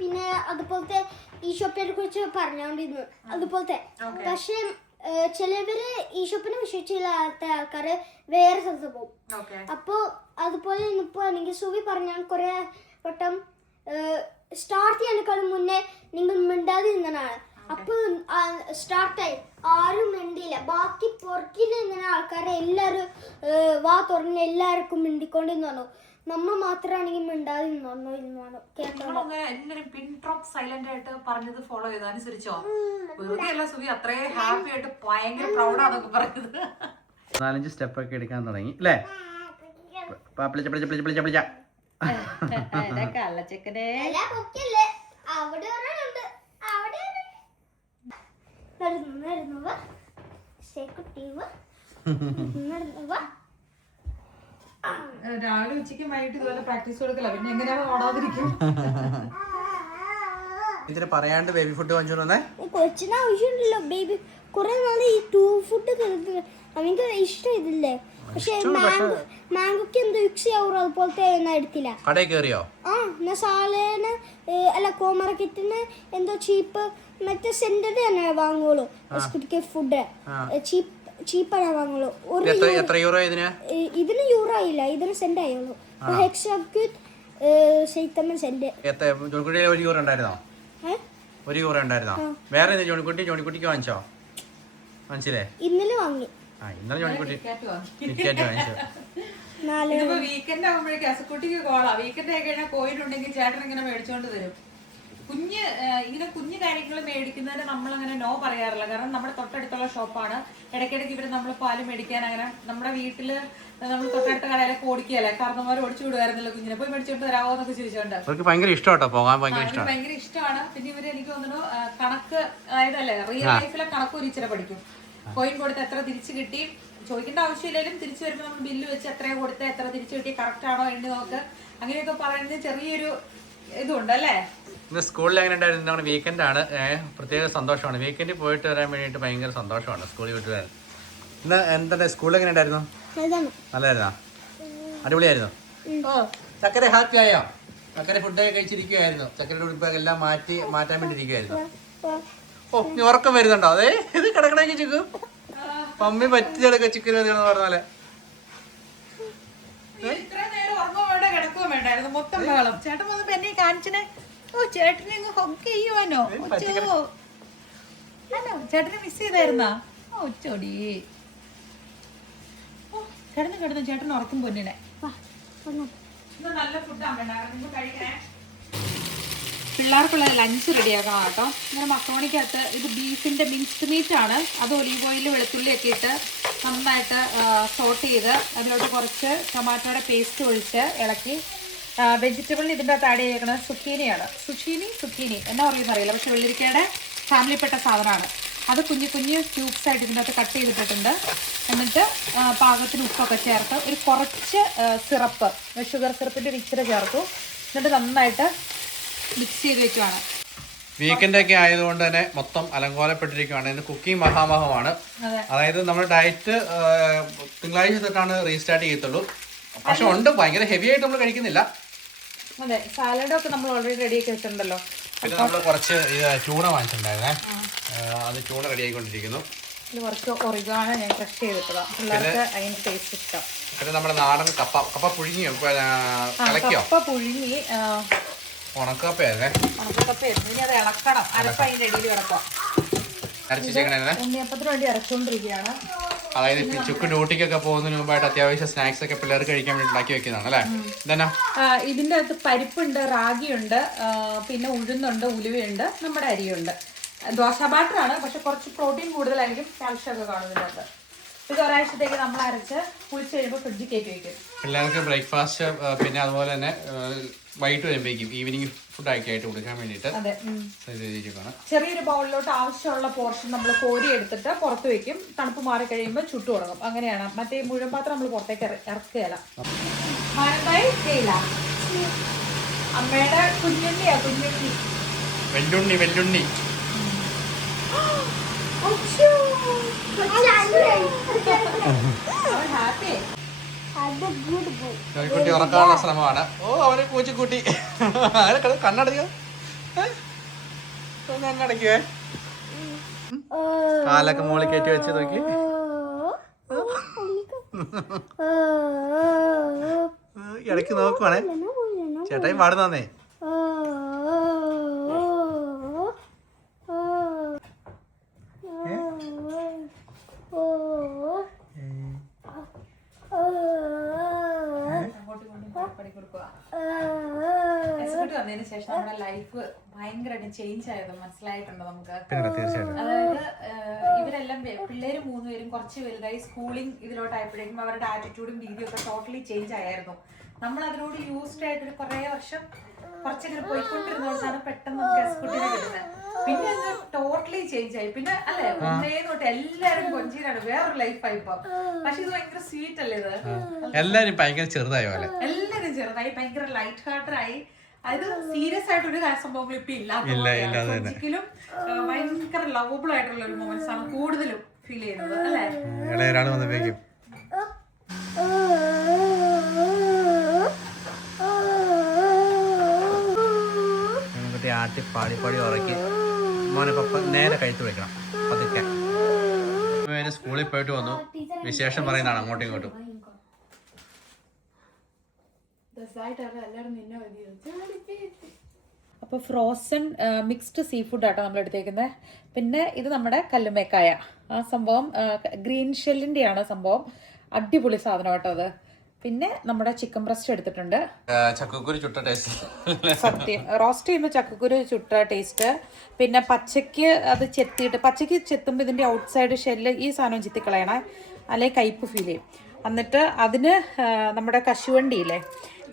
പിന്നെ അതുപോലത്തെ ഈ ഷോപ്പിനെ കുറിച്ച് പറഞ്ഞുകൊണ്ടിരുന്നു അതുപോലത്തെ. പക്ഷെ ചിലവര് ഈ ഷോപ്പിനെ വിശ്വസിച്ചില്ലാത്ത ആൾക്കാര് വേറെ സ്ഥലത്ത് പോകും. അപ്പോൾ അതുപോലെ ഇന്നിപ്പോ ആണെങ്കിൽ സുവി പറഞ്ഞാൽ കുറെ വട്ടം സ്റ്റാർട്ട് ചെയ്യാനേക്കാളും മുന്നേ നിങ്ങൾ മിണ്ടാതിരുന്നതാണ്. അപ്പൊ സ്റ്റാർട്ടായി ആരും മിണ്ടിയില്ല. ബാക്കി പുറകിൽ നിന്ന ആൾക്കാരെ എല്ലാരും വാ തുറന്ന് എല്ലാവർക്കും മിണ്ടിക്കൊണ്ടിരുന്നു പറഞ്ഞു. നമ്മ മാത്രമാണെങ്കിൽ മിണ്ടാതെ ഇരുന്നു എല്ലാരും പിൻ ഡ്രോപ്പ് സൈലന്റ് ആയിട്ട് പറഞ്ഞത് ഫോളോ ചെയ്ത് അനുസരിച്ചോ? വെറുതെ അല്ല സുഖി, അത്രയും ഹാപ്പി ആയിട്ട് ഭയങ്കര പ്രൗഡാന്നൊക്കെ പറഞ്ഞത്. 4-5 സ്റ്റെപ്പ് ഒക്കെ എടുക്കാൻ തുടങ്ങി അല്ലേ? കള്ളച്ചക്കനെ രാവിലെ ഉച്ചയ്ക്കും വൈകിട്ട് ഇതുപോലെ പ്രാക്ടീസ് കൊടുക്കല, പിന്നെ എങ്ങനെയാ ഓടാതിരിക്കും. ഇതിന് പറയാണ്ട് ബേബി ഫുഡ് വാങ്ങിച്ചു വന്നേ. കൊച്ചിന് ആവശ്യമുണ്ടല്ലോ ബേബി. കുറെ നാളെ ഈ 2 ഫുഡ് അവർക്ക് ഇഷ്ടം ഇതില്ലേ. പക്ഷെ മാംഗോക്ക് എന്തോ യുക്സി ആവും അതുപോലത്തെ എടുത്തില്ല. കടയിൽ കയറിയോ? സാലേന് അല്ല കോമർക്കറ്റിന് എന്തോ ചീപ്പ് മറ്റേ സെന്റഡ് തന്നെ വാങ്ങുള്ളൂ. ഫുഡ് ചീപ്പാണ് വാങ്ങുള്ളൂ. ഇതിന് യൂറോ ആയില്ല, ഇതിന് സെന്റ് ആയുള്ളൂ. വേറെ ജോണിക്കുട്ടിക്ക് വാങ്ങിച്ചോ? വാങ്ങിച്ചില്ലേ? ഇന്നലെ വാങ്ങി. ഇന്നലെ ജോണിക്കുട്ടി ഇതിപ്പോ വീക്കെൻഡ് ആകുമ്പോഴേക്കും അസക്കുട്ടിക്ക് കോളാ. വീക്കെൻഡ് ആയി കഴിഞ്ഞാൽ കോയിനുണ്ടെങ്കിൽ ചേട്ടൻ ഇങ്ങനെ മേടിച്ചോണ്ട് തരും. കുഞ്ഞു കാര്യങ്ങൾ മേടിക്കുന്നതിന് നമ്മളങ്ങനെ നോ പറയാറില്ല. കാരണം നമ്മുടെ തൊട്ടടുത്തുള്ള ഷോപ്പാണ്. ഇടയ്ക്കിടയ്ക്ക് ഇവര് നമ്മൾ പാല് മേടിക്കാൻ അങ്ങനെ നമ്മുടെ വീട്ടില് നമ്മൾ തൊട്ടടുത്ത കടയിലൊക്കെ ഓടിക്കുകയല്ലേ, കാരണന്മാർ ഓടിച്ചു വിടുവായിരുന്നല്ലോ കുഞ്ഞിനെ. പോയി മേടിച്ചോണ്ട് വരാമോ എന്നൊക്കെ ചോദിച്ചോണ്ട് ഭയങ്കര ഇഷ്ടമാണ്. പിന്നെ ഇവര് എനിക്ക് തോന്നുന്നു കണക്ക് അതായതല്ലേ റിയൽ ലൈഫിലെ കണക്ക് ഒരു ഇച്ചിരി പഠിക്കും. കോയിൻ കൊടുത്ത് എത്ര തിരിച്ചു കിട്ടി ചോദിക്കേണ്ട ആവശ്യമില്ലെങ്കിലും തിരിച്ചു വരുമ്പോൾ നമ്മൾ ബില്ല് വെച്ച് എത്രയാ കൊടുത്ത് എത്ര തിരിച്ചു കിട്ടി കറക്റ്റ് ആണോ എണ്ണി നോക്ക് അങ്ങനെയൊക്കെ പറയുന്നത് ചെറിയൊരു ഇതുണ്ട് അല്ലേ. ഇന്ന് സ്കൂളിൽ എങ്ങനെ ഉണ്ടായിരുന്നു? വീക്കെൻഡ് ആണ്, പ്രത്യേക സന്തോഷമാണ്. വീക്കെൻഡിൽ പോയിട്ട് വരാൻ വേണ്ടിയിട്ട് ഭയങ്കര സന്തോഷമാണ് സ്കൂളിൽ വിട്ട് വരാൻ. ഇന്ന് എന്താ സ്കൂളിൽ എങ്ങനെ ഉണ്ടായിരുന്നു? നല്ലതായിരുന്നോ? അടിപൊളിയായിരുന്നു. ചക്കര ഹാപ്പി ആയോ? ചക്കര ഫുഡൊക്കെ കഴിച്ചിരിക്കുകയായിരുന്നു. ചക്കരയുടെ ഉടുപ്പൊക്കെ എല്ലാം മാറ്റാൻ വേണ്ടി ഇരിക്കുകയായിരുന്നു. ഓ, നീ ഉറക്കം വരുന്നുണ്ടോ? അതെ, ഇത് കിടക്കണേക്ക് ചിക്കു മമ്മി പറ്റിയെടുക്ക ചിക്കൻ പറഞ്ഞാലേ മൊത്തം ബഹളം. ചേട്ടൻ വന്നപ്പോ എന്നെ കാണിച്ചനെ. ഓ ചേട്ടനെ ഹഗ് ചെയ്യുവാനോ? ചേട്ടനെ മിസ് ചെയ്തായിരുന്നാ? ഓ ചോടി ചേട്ടന് കിടന്നു. ചേട്ടൻ ഉറക്കും പൊന്നിനെ. നല്ല ഫുഡാണ് കഴിക്കണേ. പിള്ളേർക്കുള്ള ലഞ്ച് റെഡിയാക്കണം കേട്ടോ. ഇങ്ങനെ മക്രോണിക്കകത്ത് ഇത് ബീഫിൻ്റെ മിൻസ്ഡ് മീറ്റ് ആണ്. അത് ഒലീവ് ഓയിൽ വെളുത്തുള്ളിയൊക്കെ ഇട്ട് നന്നായിട്ട് സോട്ട് ചെയ്ത് അതിലോട്ട് കുറച്ച് ടൊമാറ്റോയുടെ പേസ്റ്റ് ഒഴിച്ച് ഇളക്കി വെജിറ്റബിളിന് ഇതിൻ്റെ അകത്ത് ആഡ് ചെയ്തേക്കുന്നത് സുക്കീനി എന്നാ പറയുന്ന അറിയില്ല, പക്ഷെ വെള്ളരിക്കയുടെ ഫാമിലിപ്പെട്ട സാധനമാണ്. അത് കുഞ്ഞു ക്യൂബ്സ് ആയിട്ട് ഇതിൻ്റെ അകത്ത് കട്ട് ചെയ്തിട്ടിട്ടുണ്ട്. എന്നിട്ട് പാകത്തിന് ഉപ്പൊക്കെ ചേർത്ത് ഒരു കുറച്ച് സിറപ്പ്, ഷുഗർ സിറപ്പിൻ്റെ ഒരു ഇച്ചിരി ചേർത്തു. എന്നിട്ട് നന്നായിട്ട് മിക്സ് ചെയ്ത് വെക്കുവാണ്. വീക്കെൻഡ് ഒക്കെ ആയതുകൊണ്ട് തന്നെ മൊത്തം അലങ്കോലപ്പെട്ടിരിക്കുകയാണ്. ഇന്ന് കുക്കിംഗ് മഹാമഹമാണ്. അതായത് നമ്മുടെ ഡയറ്റ് തിങ്കളാഴ്ച തൊട്ടാണ് റീസ്റ്റാർട്ട് ചെയ്യത്തുള്ളൂ. പക്ഷെ ഉണ്ട്, ഭയങ്കര ഹെവി ആയിട്ട് നമ്മൾ കഴിക്കുന്നില്ല. അതെ, സാലഡൊക്കെ നമ്മൾ ഓൾറെഡി റെഡി ആക്കി വെച്ചിട്ടുണ്ടല്ലോ. പിന്നെ നമ്മൾ കുറച്ച് ചൂണ വാങ്ങിച്ചിട്ടുണ്ടായിരുന്നേ, അത് ചൂണ റെഡി ആയിക്കൊണ്ടിരിക്കുന്നു. കുറച്ച് ഒറിഗാനോ ഞാൻ ക്രഷ് ചെയ്തിട്ടതാണ്, പിള്ളേർക്ക് അതിന് ടേസ്റ്റ് ഇഷ്ടം. പിന്നെ നമ്മുടെ നാടൻ കപ്പ പുഴുങ്ങിയോ? കപ്പ പുഴുങ്ങി ഉണക്കപ്പയായിരുന്നേ. ഇനി അത് ഇളക്കണം. അരപ്പ് അതിൻ്റെ ഇടയിൽ കിടക്കാം. ഉണ്ണിയപ്പത്തിന് വേണ്ടി അരച്ചുകൊണ്ടിരിക്കുകയാണ്. അതായത് ചുക്ക് ഡ്യൂട്ടിക്കൊക്കെ പോകുന്നതിന് മുമ്പായിട്ട് അത്യാവശ്യം സ്നാക്സ് ഒക്കെ പിള്ളേർക്ക് കഴിക്കാൻ വേണ്ടി ഉണ്ടാക്കി വെക്കുന്നതാണ് അല്ലേ? ഇതെന്നാ? ഇതിൻ്റെ അകത്ത് പരിപ്പുണ്ട്, റാഗിയുണ്ട്, പിന്നെ ഉഴുന്നുണ്ട്, ഉലുവയുണ്ട്, നമ്മുടെ അരിയുണ്ട്. ദോശ ബാറ്ററാണ്, പക്ഷെ കുറച്ച് പ്രോട്ടീൻ കൂടുതലായിരിക്കും, കാൽഷ്യമൊക്കെ കാണുന്നതിനകത്ത്. ഇത് ഒരാഴ്ചത്തേക്ക് നമ്മൾ അരച്ച് കുളിച്ച് കഴിയുമ്പോൾ ഫ്രിഡ്ജിൽ കയറ്റി വയ്ക്കും. പിള്ളേർക്ക് ബ്രേക്ക്ഫാസ്റ്റ് പിന്നെ അതുപോലെ തന്നെ വൈകിട്ട് വരുമ്പോഴേക്കും ഈവനിങ് ഫുഡ് ആയിട്ട് കൊടുക്കാൻ വേണ്ടിയിട്ട് ചെറിയൊരു ബൗളിലോട്ട് ആവശ്യമുള്ള പോർഷൻ നമ്മൾ കോരി എടുത്തിട്ട് പുറത്ത് വെക്കും. തണുപ്പ് മാറി കഴിയുമ്പോൾ ചുട്ടു തുടങ്ങും. അങ്ങനെയാണ്. മറ്റേ മുഴുവൻ പാത്രം നമ്മൾ പുറത്തേക്ക് ഇറക്കുകയല്ല. അമ്മയുടെ കുഞ്ഞുണ്ണിയാ, വെല്ലുണ്ണി ഹാപ്പി. കുട്ടി ഉറക്കാനുള്ള ശ്രമമാണ്. ഓ, അവന് പൂച്ചിക്കുട്ടി കണ്ണടയോ? ഒന്ന് അടയ്ക്കുവേ. കാലൊക്കെ മുകളിൽ കയറ്റി വെച്ച് നോക്കി. ഇടയ്ക്ക് നോക്കുവാണേ. ചേട്ടായി പാടുന്നേ. വന്നതിന് ശേഷം നമ്മുടെ ലൈഫ് ഭയങ്കരമായിട്ട് ചേഞ്ച് ആയത് മനസ്സിലായിട്ടുണ്ടോ നമുക്ക്? തീർച്ചയായിട്ടും. അതായത് ഇവരെല്ലാം പിള്ളേര് 3 പേരും കുറച്ച് വലുതായി സ്കൂളിംഗ് ഇതിലോട്ടായപ്പോഴേക്കും അവരുടെ ആറ്റിറ്റ്യൂഡും രീതിയും ഒക്കെ ടോട്ടലി ചേഞ്ച് ആയിരുന്നു. നമ്മൾ അതിനോട് യൂസ്ഡ് ആയിട്ടൊരു കുറേ വർഷം കുറച്ചിങ്ങനെ പോയിക്കൊണ്ടിരുന്നോണ്ടാണ് പെട്ടെന്ന് നമുക്ക് എസ്കുട്ടിനെ കിട്ടുന്നത്. പിന്നെ അത് ടോട്ടലി ചേഞ്ച് ആയി. പിന്നെ അല്ലെ ഒന്നേ തൊട്ട് എല്ലാരും കൊഞ്ചിയിലാണ്, വേറൊരു ലൈഫായി ഇപ്പൊ. പക്ഷെ ഇത് ഭയങ്കര സ്വീറ്റ് അല്ലേ ഇത്? എല്ലാരും ഭയങ്കര ചെറുതായി പോലെ. എല്ലാരും ചെറുതായി ഭയങ്കര ലൈറ്റ് ഹാർട്ടറായി. അത് സീരിയസ് ആയിട്ടൊരു സംഭവങ്ങൾ ഇപ്പൊ ഇല്ലാത്ത ഒരിക്കലും ഭയങ്കര ലവബിൾ ആയിട്ടുള്ള ഒരു മൊമെന്റ്സ് ആണ് കൂടുതലും ഫീൽ ചെയ്യുന്നത് അല്ലേ? ഇളയൊരാൾ വന്നപ്പോഴേക്കും ആട്ടി പാടി പാടി ഉറക്കി മോനെ പപ്പ നേരെ കഴുത്ത് വെക്കണം. പതുക്കെ സ്കൂളിൽ പോയിട്ട് വന്നു, വിശേഷം പറയുന്നതാണ് അങ്ങോട്ടും ഇങ്ങോട്ടും. അപ്പോൾ ഫ്രോസൺ മിക്സ്ഡ് സീ ഫുഡ് ആട്ടോ നമ്മൾ എടുത്തേക്കുന്നത്. പിന്നെ ഇത് നമ്മുടെ കല്ലുമേക്കായ, ആ സംഭവം ഗ്രീൻ ഷെല്ലിൻ്റെയാണ് സംഭവം. അടിപൊളി സാധനം കേട്ടോ അത്. പിന്നെ നമ്മുടെ ചിക്കൻ ബ്രസ്റ്റ് എടുത്തിട്ടുണ്ട്. ചക്കക്കുരു ചുട്ട ടേസ്റ്റ്, സത്യം റോസ്റ്റ് ചെയ്യുമ്പോൾ ചക്കക്കുരു ചുട്ട ടേസ്റ്റ്. പിന്നെ പച്ചയ്ക്ക് അത് ചെത്തിയിട്ട്, പച്ചയ്ക്ക് ചെത്തുമ്പോൾ ഇതിൻ്റെ ഔട്ട് സൈഡ് ഷെല്ല് ഈ സാധനം ചെത്തിക്കളയണേ, അല്ലെങ്കിൽ കയ്പ്പ് ഫീൽ ചെയ്യും. എന്നിട്ട് അതിന് നമ്മുടെ കശുവണ്ടിയില്ലേ,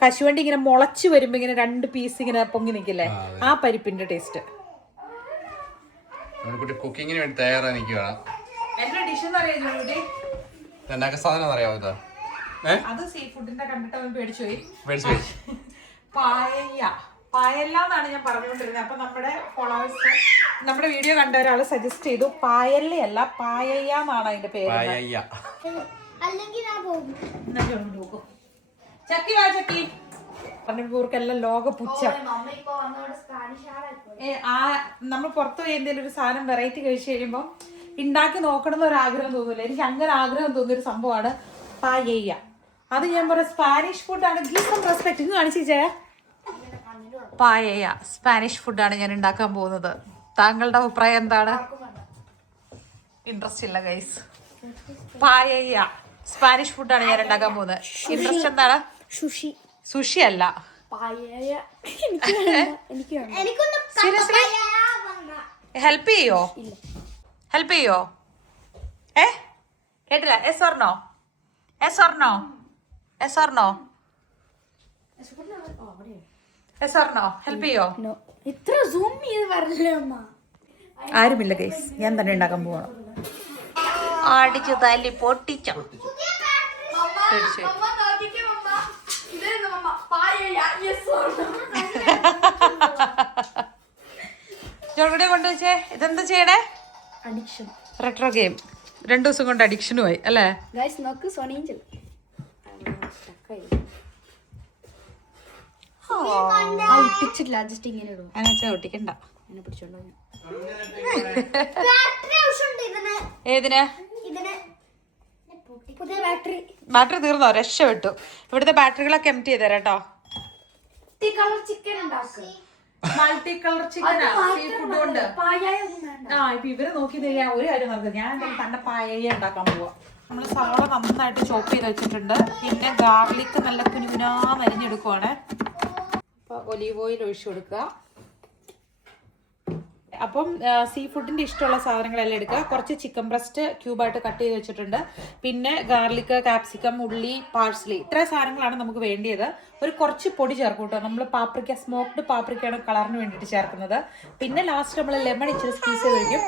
കശുവണ്ടി ഇങ്ങനെ മുളച്ച് വരുമ്പോൾ ഇങ്ങനെ 2 പീസ് ഇങ്ങനെ പൊങ്ങി നിൽക്കില്ലേ, ആ പരിപ്പിന്റെ ടേസ്റ്റ്. കുക്കിങ്ങിന് വേണ്ടി തയ്യാറായി നിൽക്കുകയാണ്. എന്റെ ഡിഷ് എന്ന് അറിയാം സാധനം അറിയാമോ? അത് സീ ഫുഡിന്റെ കണ്ടിട്ട് അവൻ പേടിച്ചു പോയി. പായയ്യ, പായല്ല എന്നാണ് ഞാൻ പറഞ്ഞുകൊണ്ടിരുന്നത്. അപ്പൊ നമ്മുടെ ഫോളോവേഴ്സ്, നമ്മുടെ വീഡിയോ കണ്ട ഒരാൾ സജസ്റ്റ് ചെയ്തു പായല്ലയല്ല പായയ്യ എന്നാണ് അതിന്റെ പേര്. ചക്കി വാ ചക്കി പറഞ്ഞവർക്കെല്ലാം ലോക പുച്ഛ. നമ്മൾ പുറത്തു പോയി എന്തെങ്കിലും ഒരു സാധനം വെറൈറ്റി കഴിച്ചു കഴിയുമ്പോൾ ഉണ്ടാക്കി നോക്കണം എന്നൊരു ആഗ്രഹം തോന്നില്ല. എനിക്ക് അങ്ങനെ ആഗ്രഹം തോന്നിയൊരു സംഭവമാണ് പായയ്യ. അത് ഞാൻ പറയാം സ്പാനിഷ് ഫുഡാണ്. Give some respect. ഇങ്ങ് കാണിച്ചേ. പായയ്യ സ്പാനിഷ് ഫുഡാണ് ഞാൻ ഉണ്ടാക്കാൻ പോകുന്നത്. താങ്കളുടെ അഭിപ്രായം എന്താണ്? ഇൻട്രസ്റ്റ് ഇല്ല ഗൈസ്. പായയ്യ സ്പാനിഷ് ഫുഡാണ് ഞാൻ ഉണ്ടാക്കാൻ പോകുന്നത്. ഇൻട്രസ്റ്റ് എന്താണ്? സുഷി അല്ല. ഹെൽപ്പ് ചെയ്യോ? ഹെൽപ്പ് ചെയ്യോ? കേട്ടില്ല. Yes or no? Yes or no? Yes or no? Yes or no? Help ചെയ്യോ? ഇത്ര സൂം ചെയ്ത് വരല്ലോ. ആരുമില്ല ഗൈസ്, ഞാൻ തന്നെ ഉണ്ടാക്കാൻ പോവാണ്. അടിച്ചു തല്ലി പൊട്ടിച്ചോ. ജോൺകുട്ടിയെ കൊണ്ടുവച്ചേ. ഇതെന്താ ചെയ്യണേ? അഡിക്ഷൻ. റെട്രോ ഗെയിം 2 ദിവസം കൊണ്ട് അഡിക്ഷനും ആയി അല്ലേ? ഗൈസ് നോക്ക് സോണിയും ഒട്ടിച്ചിട്ടില്ല. ജസ്റ്റ് ഇങ്ങനെ ഇടും. അതിനെ ഒട്ടിക്കണ്ട. പിടിച്ചോണ്ടോ. ഏതിന്? ബാറ്ററി തീർന്നോ? രക്ഷപ്പെട്ടു. ഇവിടുത്തെ ബാറ്ററികളൊക്കെ എംപ്റ്റി ചെയ്ത് തരാം കേട്ടോ. Multi colour chicken sea food കൊണ്ട്. ഇപ്പൊ ഇവര് നോക്കി ഞാൻ ഒരു കാര്യം നടക്കുന്നത്, ഞാൻ തന്നെ പായയ്യ ഉണ്ടാക്കാൻ പോവാ. നമ്മൾ സവാള നന്നായിട്ട് ചോപ്പ് ചെയ്ത് വെച്ചിട്ടുണ്ട്. പിന്നെ ഗാർലിക് നല്ല കുനുകുനാ അരിഞ്ഞെടുക്കുവാണ്. അപ്പൊ ഒലീവ് ഓയിൽ ഒഴിച്ചു കൊടുക്കുക. അപ്പം സീ ഫുഡിൻ്റെ ഇഷ്ടമുള്ള സാധനങ്ങളെല്ലാം എടുക്കുക. കുറച്ച് ചിക്കൻ ബ്രസ്റ്റ് ക്യൂബായിട്ട് കട്ട് ചെയ്ത് വെച്ചിട്ടുണ്ട്. പിന്നെ ഗാർലിക്, കാപ്സിക്കം, ഉള്ളി, പാഴ്സ്ലി, ഇത്ര സാധനങ്ങളാണ് നമുക്ക് വേണ്ടിയത്. കുറച്ച് പൊടി ചേർക്കും കേട്ടോ. നമ്മൾ പാപ്രിക്ക, സ്മോക്ഡ് പാപ്രിക്കയാണ് കളറിന് വേണ്ടിയിട്ട് ചേർക്കുന്നത്. പിന്നെ ലാസ്റ്റ് നമ്മൾ ലെമൺ ഇച്ചിരി സ്ക്വീസ് ചെയ്ത് വയ്ക്കും.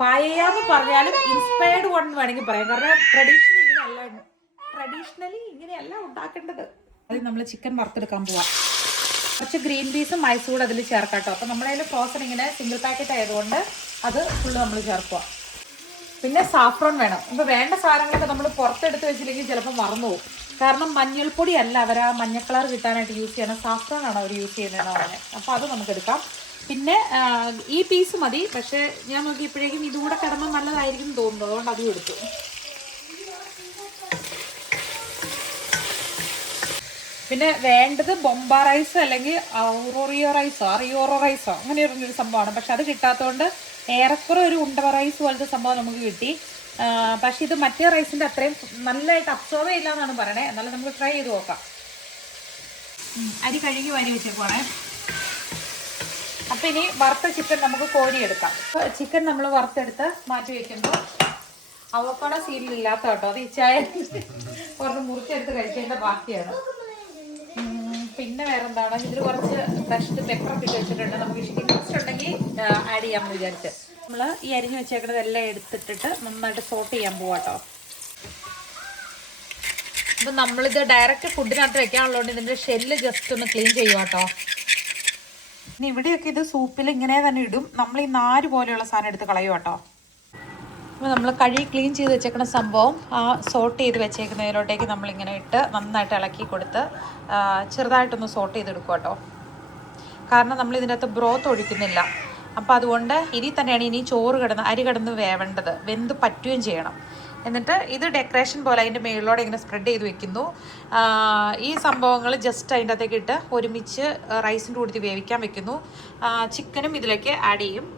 പായയ്യ എന്ന് പറഞ്ഞാലും ഇൻസ്പയർഡ് വൺ വേണമെങ്കിൽ പറയാം. കാരണം ട്രഡീഷണലി ഇങ്ങനെയല്ല ഉണ്ടാക്കേണ്ടത്. അത് നമ്മൾ ചിക്കൻ വറുത്തെടുക്കാൻ പോവാം. കുറച്ച് ഗ്രീൻ പീസും മൈസൂർ അതിൽ ചേർക്കാം കേട്ടോ. അപ്പം നമ്മളതിൽ ഫ്രോസൺ ഇങ്ങനെ സിംഗിൾ പാക്കറ്റ് ആയതുകൊണ്ട് അത് ഫുള്ള് നമ്മൾ ചേർക്കുക. പിന്നെ സാഫ്രോൺ വേണം. ഇപ്പോൾ വേണ്ട സാധനങ്ങളൊക്കെ നമ്മൾ പുറത്തെടുത്ത് വെച്ചില്ലെങ്കിൽ ചിലപ്പോൾ മറന്നു പോകും. കാരണം മഞ്ഞൾപ്പൊടി അല്ല അവർ ആ മഞ്ഞ കളർ കിട്ടാനായിട്ട് യൂസ് ചെയ്യണം, സാഫ്രോൺ ആണ് അവർ യൂസ് ചെയ്യുന്നതെന്ന് പറഞ്ഞത്. അപ്പോൾ അത് നമുക്ക് എടുക്കാം. പിന്നെ ഈ പീസ് മതി, പക്ഷെ ഞാൻ നോക്കിയപ്പോഴേക്കും ഇതുകൂടെ കിടന്നാൽ നല്ലതായിരിക്കും തോന്നുന്നു, അതുകൊണ്ട് അതും എടുത്തു. പിന്നെ വേണ്ടത് ബൊംബ റൈസ് അല്ലെങ്കിൽ റിയോറോ റൈസോ അങ്ങനെ ഒരു സംഭവമാണ്. പക്ഷെ അത് കിട്ടാത്തതുകൊണ്ട് ഏറെക്കുറെ ഒരു ഉണ്ട റൈസ് പോലത്തെ സംഭവം നമുക്ക് കിട്ടി. പക്ഷെ ഇത് മറ്റേ റൈസിൻ്റെ അത്രയും നല്ലതായിട്ട് അബ്സോർവ് ചെയ്യില്ല എന്നാണ് പറയണേ. എന്നാലും നമുക്ക് ട്രൈ ചെയ്ത് നോക്കാം. അരി കഴുകി വാരി വെച്ചേക്കുവാണേ. അപ്പം ഇനി വറുത്ത ചിക്കൻ നമുക്ക് കോരിയെടുക്കാം. ചിക്കൻ നമ്മൾ വറുത്തെടുത്ത് മാറ്റി വെക്കുമ്പോൾ അവക്കാടോ സീലില്ലാത്ത കേട്ടോ, അത് ഇച്ചായ കുറച്ച് മുറിച്ചെടുത്ത് കഴിക്കേണ്ട ബാക്കിയാണ്. പിന്നെ വേറെ എന്താണ്, ഇതിൽ കുറച്ച് ഫ്രഷ് പെപ്പറൊക്കെ ഇട്ട് വെച്ചിട്ടുണ്ട്. നമുക്ക് ചിക്കൻ ടേസ്റ്റ് ഉണ്ടെങ്കിൽ ആഡ് ചെയ്യാമെന്ന് വിചാരിച്ച് നമ്മൾ ഈ അരിഞ്ഞ് വെച്ചേക്കുന്നത് എല്ലാം എടുത്തിട്ടിട്ട് നന്നായിട്ട് സോട്ട് ചെയ്യാൻ പോവാട്ടോ. അപ്പം നമ്മളിത് ഡയറക്റ്റ് ഫുഡിനകത്ത് വെക്കാനുള്ളതുകൊണ്ട് ഇതിൻ്റെ ഷെല്ല് ജസ്റ്റ് ഒന്ന് ക്ലീൻ ചെയ്യുക കേട്ടോ. ഇനി ഇവിടെയൊക്കെ ഇത് സൂപ്പിൽ ഇങ്ങനെ തന്നെ ഇടും. നമ്മൾ ഈ നാര് പോലെയുള്ള സാധനം എടുത്ത് കളയും കേട്ടോ. അപ്പോൾ നമ്മൾ കഴുകി ക്ലീൻ ചെയ്ത് വെച്ചേക്കുന്ന സംഭവം ആ സോട്ട് ചെയ്ത് വെച്ചേക്കുന്നതിലോട്ടേക്ക് നമ്മളിങ്ങനെ ഇട്ട് നന്നായിട്ട് ഇളക്കി കൊടുത്ത് ചെറുതായിട്ടൊന്ന് സോട്ട് ചെയ്തെടുക്കും കേട്ടോ. കാരണം നമ്മൾ ഇതിൻ്റെ അകത്ത് ബ്രോത്ത് ഒഴിക്കുന്നില്ല. അപ്പോൾ അതുകൊണ്ട് ഇതിൽ തന്നെയാണ് ഇനി അരി കിടന്ന് വേവേണ്ടത്, വെന്ത് പറ്റുകയും ചെയ്യണം. എന്നിട്ട് ഇത് ഡെക്കറേഷൻ പോലെ അതിൻ്റെ മുകളിലൂടെ ഇങ്ങനെ സ്പ്രെഡ് ചെയ്ത് വെക്കുന്നു. ഈ സംഭവങ്ങൾ ജസ്റ്റ് അതിൻ്റെ അകത്തേക്ക് ഇട്ട് ഒരുമിച്ച് റൈസിൻ്റെ കൂടി വേവിക്കാൻ വെക്കുന്നു. ചിക്കനും ഇതിലേക്ക് ആഡ് ചെയ്യും.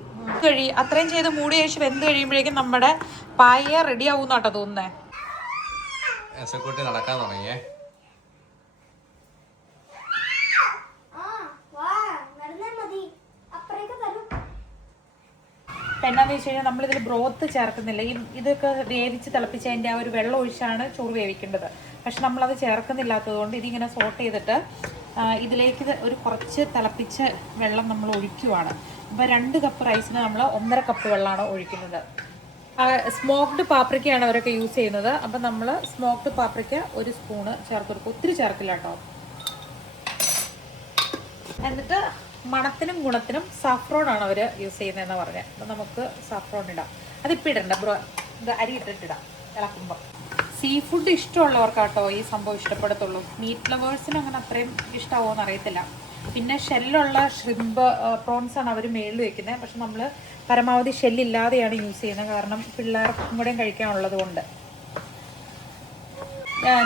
അത്രയും ചെയ്ത് മൂടി കഴിച്ച് വെന്ത് കഴിയുമ്പോഴേക്കും നമ്മുടെ പായ റെഡി ആവും എന്നാട്ടോ തോന്നുന്നേ. നടക്കാൻ തുടങ്ങിയേ. എന്നാന്ന് വെച്ച് കഴിഞ്ഞാൽ നമ്മളിതിൽ ബ്രോത്ത് ചേർക്കുന്നില്ല. ഇതൊക്കെ വേവിച്ച് തിളപ്പിച്ച് അതിൻ്റെ ആ ഒരു വെള്ളം ഒഴിച്ചാണ് ചോറ് വേവിക്കേണ്ടത്. പക്ഷെ നമ്മളത് ചേർക്കുന്നില്ലാത്തത് കൊണ്ട് ഇതിങ്ങനെ സോട്ട് ചെയ്തിട്ട് ഇതിലേക്ക് ഒരു കുറച്ച് തിളപ്പിച്ച വെള്ളം നമ്മൾ ഒഴിക്കുവാണ്. അപ്പോൾ 2 കപ്പ് റൈസിന് നമ്മൾ 1.5 കപ്പ് വെള്ളമാണ് ഒഴിക്കുന്നത്. സ്മോക്ഡ് പാപ്രിക്കയാണ് അവരൊക്കെ യൂസ് ചെയ്യുന്നത്. അപ്പം നമ്മൾ സ്മോക്ഡ് പാപ്രിക്ക 1 സ്പൂണ് ചേർത്ത് കൊടുക്കും, ഒത്തിരി ചേർക്കില്ല കേട്ടോ. എന്നിട്ട് മണത്തിനും ഗുണത്തിനും സാഫ്രോൺ ആണ് അവർ യൂസ് ചെയ്യുന്നതെന്ന് പറഞ്ഞത്. അപ്പം നമുക്ക് സാഫ്രോൺ ഇടാം. അതിപ്പോൾ ഇടണ്ട, ഇത് അരി ഇട്ടിട്ടിടാം ഇളക്കുമ്പോൾ. സീ ഫുഡ് ഇഷ്ടമുള്ളവർക്കാട്ടോ ഈ സംഭവം ഇഷ്ടപ്പെടത്തുള്ളൂ. മീറ്റ് ലവേഴ്സിന് അങ്ങനെ അത്രയും ഇഷ്ടമാവുമെന്ന് അറിയത്തില്ല. പിന്നെ ഷെല്ലുള്ള ഷ്രിമ്പ് പ്രോൺസാണ് അവർ മേളിൽ വെക്കുന്നത്. പക്ഷെ നമ്മൾ പരമാവധി ഷെല്ലില്ലാതെയാണ് യൂസ് ചെയ്യുന്നത്, കാരണം പിള്ളേർക്കും കൂടെയും കഴിക്കാനുള്ളത് കൊണ്ട്.